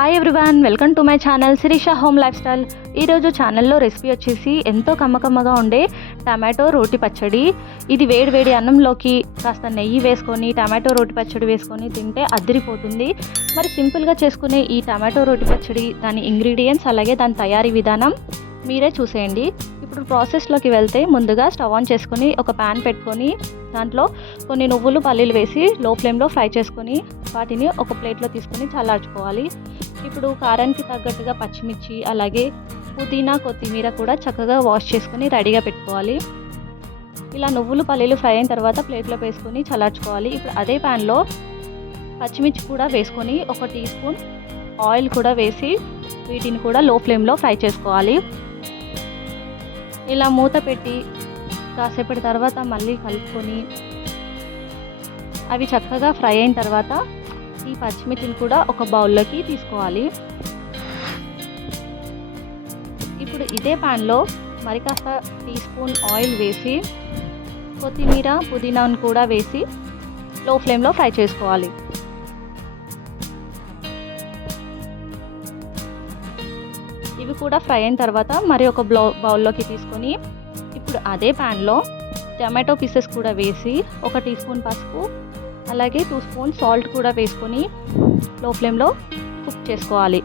Hi everyone welcome to my channel Sirisha home lifestyle ఈరోజు ఛానల్లో recipe వచ్చేసి ఎంతో కమ్మకమ్మగా ఉండే టమాటో రోటి పచ్చడి. ఇది వేడి వేడి అన్నంలోకి కాస్త నెయ్యి వేసుకొని టమాటో రోటి పచ్చడి వేసుకొని తింటే అదిరిపోతుంది. మరి సింపుల్గా చేసుకునే ఈ టమాటో రోటి పచ్చడి దాని ఇంగ్రీడియంట్స్ అలాగే దాని తయారీ విధానం మీరే చూసేయండి. ఇప్పుడు ప్రాసెస్లోకి వెళ్తే ముందుగా స్టవ్ ఆన్ చేసుకొని ఒక ప్యాన్ పెట్టుకొని దాంట్లో కొన్ని నువ్వులు పల్లీలు వేసి లో ఫ్లేమ్లో ఫ్రై చేసుకొని వాటిని ఒక ప్లేట్లో తీసుకొని చల్లార్చుకోవాలి. ఇప్పుడు కారానికి తగ్గట్టుగా పచ్చిమిర్చి అలాగే పుదీనా కొత్తిమీర కూడా చక్కగా వాష్ చేసుకొని రెడీగా పెట్టుకోవాలి. ఇలా నువ్వులు పల్లీలు ఫ్రై అయిన తర్వాత ప్లేట్లో వేసుకొని చల్లార్చుకోవాలి. ఇప్పుడు అదే ప్యాన్లో పచ్చిమిర్చి కూడా వేసుకొని ఒక టీ స్పూన్ ఆయిల్ కూడా వేసి వీటిని కూడా లో ఫ్లేమ్లో ఫ్రై చేసుకోవాలి. ఇలా మూత పెట్టి కాసేపటి తర్వాత మళ్ళీ కలుపుకొని అవి చక్కగా ఫ్రై అయిన తర్వాత ఈ పచ్చిమిర్చిని కూడా ఒక బౌల్లోకి తీసుకోవాలి. ఇప్పుడు ఇదే ప్యాన్లో మరి కాస్త టీ స్పూన్ ఆయిల్ వేసి కొత్తిమీర పుదీనాను కూడా వేసి లో ఫ్లేమ్లో ఫ్రై చేసుకోవాలి. ఇవి కూడా ఫ్రై అయిన తర్వాత మరి ఒక బ్లౌ బౌల్లోకి తీసుకొని ఇప్పుడు అదే ప్యాన్లో టమాటో పీసెస్ కూడా వేసి ఒక టీ స్పూన్ పసుపు అలాగే టూ స్పూన్ సాల్ట్ కూడా వేసుకొని లో ఫ్లేమ్లో కుక్ చేసుకోవాలి.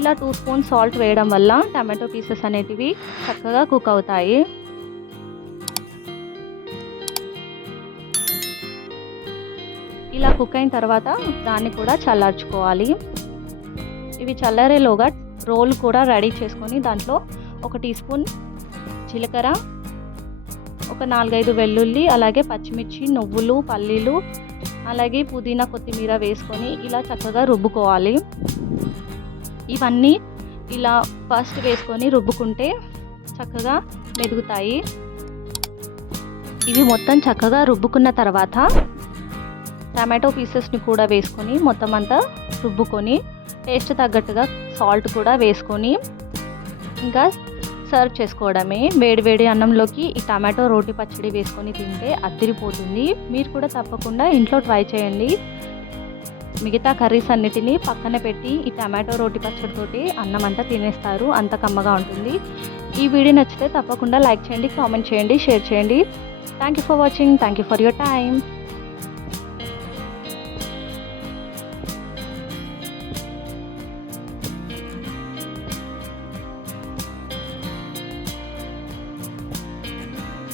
ఇలా టూ స్పూన్ సాల్ట్ వేయడం వల్ల టమాటో పీసెస్ అనేటివి చక్కగా కుక్ అవుతాయి. ఇలా కుక్ అయిన తర్వాత దాన్ని కూడా చల్లార్చుకోవాలి. ఇవి చల్లారేలోగా రోల్ కూడా రెడీ చేసుకొని దాంట్లో ఒక టీ స్పూన్ జీలకర్ర ఒక నాలుగైదు వెల్లుల్లి అలాగే పచ్చిమిర్చి నువ్వులు పల్లీలు అలాగే పుదీనా కొత్తిమీర వేసుకొని ఇలా చక్కగా రుబ్బుకోవాలి. ఇవన్నీ ఇలా ఫస్ట్ వేసుకొని రుబ్బుకుంటే చక్కగా మెదుగుతాయి. ఇవి మొత్తం చక్కగా రుబ్బుకున్న తర్వాత టమాటో పీసెస్ని కూడా వేసుకొని మొత్తం అంతా రుబ్బుకొని టేస్ట్ తగ్గట్టుగా సాల్ట్ కూడా వేసుకొని ఇంకా సర్వ్ చేసుకోవడమే. వేడి వేడి అన్నంలోకి ఈ టమాటో రోటి పచ్చడి వేసుకొని తింటే అద్దరిపోతుంది. మీరు కూడా తప్పకుండా ఇంట్లో ట్రై చేయండి. మిగతా కర్రీస్ అన్నిటినీ పక్కన పెట్టి ఈ టమాటో రోటి పచ్చడితోటి అన్నం అంతా తినేస్తారు. అంత కమ్మగా ఉంటుంది. ఈ వీడియో నచ్చితే తప్పకుండా లైక్ చేయండి కామెంట్ చేయండి షేర్ చేయండి. Thank you for watching thank you for your time